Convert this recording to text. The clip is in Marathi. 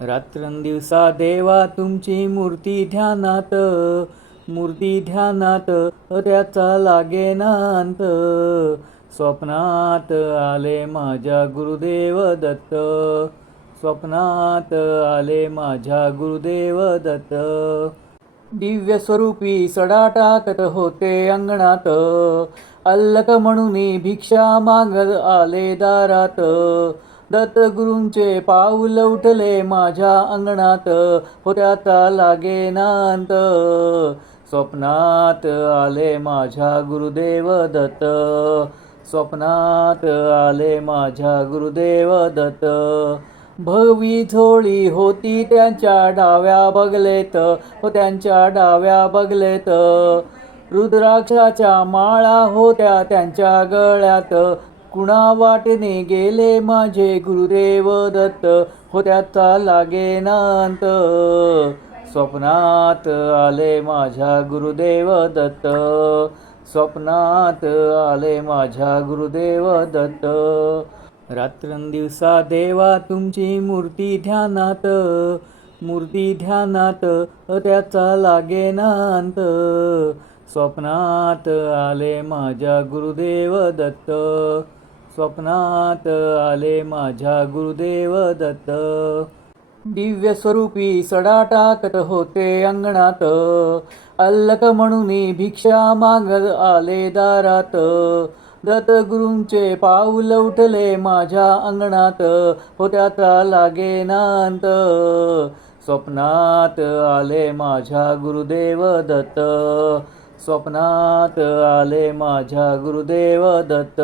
रात्रंदिवसा देवा तुमची मूर्ती ध्यानात त्याचा लागेना अंत. स्वप्नात आले माझ्या गुरुदेव दत्त, स्वप्नात आले माझ्या गुरुदेव दत्त. दिव्य स्वरूपी सडा टाकत होते अंगणात, अल्लक म्हणून भिक्षा मागत आले दारात. दत्तगुरूंचे पाऊल उठले माझ्या अंगणात, त्याचा लागेना अंत. स्वप्नात आले माझ्या गुरुदेव दत्त, स्वप्नात आले माझ्या गुरुदेव दत्त. भगवी झोळी होती त्यांच्या डाव्या बगलेत, त्यांच्या डाव्या बगलेत. रुद्राक्षाच्या माळा होत्या त्यांच्या गळ्यात, कुणा वाटेने गेले माझे गुरुदेव दत्त, त्याचा लागेना अंत. स्वप्नात आले माझ्या गुरुदेव दत्त, स्वप्नात आले माझ्या गुरुदेव दत्त. रात्रंदिवसा देवा तुमची मूर्ती ध्यानात त्याचा लागेना अंत. स्वप्नात आले माझ्या गुरुदेव दत्त, स्वप्नात आले माझ्या गुरुदेव दत्त. दिव्य स्वरूपी सडा टाकत होते अंगणात, अल्लक म्हणून भिक्षा मागत आले दारात. दत्तगुरूंचे पाऊल उठले माझ्या अंगणात, त्याचा लागेना अंत. स्वप्नात आले माझ्या गुरुदेव दत्त, स्वप्नात आले माझ्या गुरुदेव दत्त.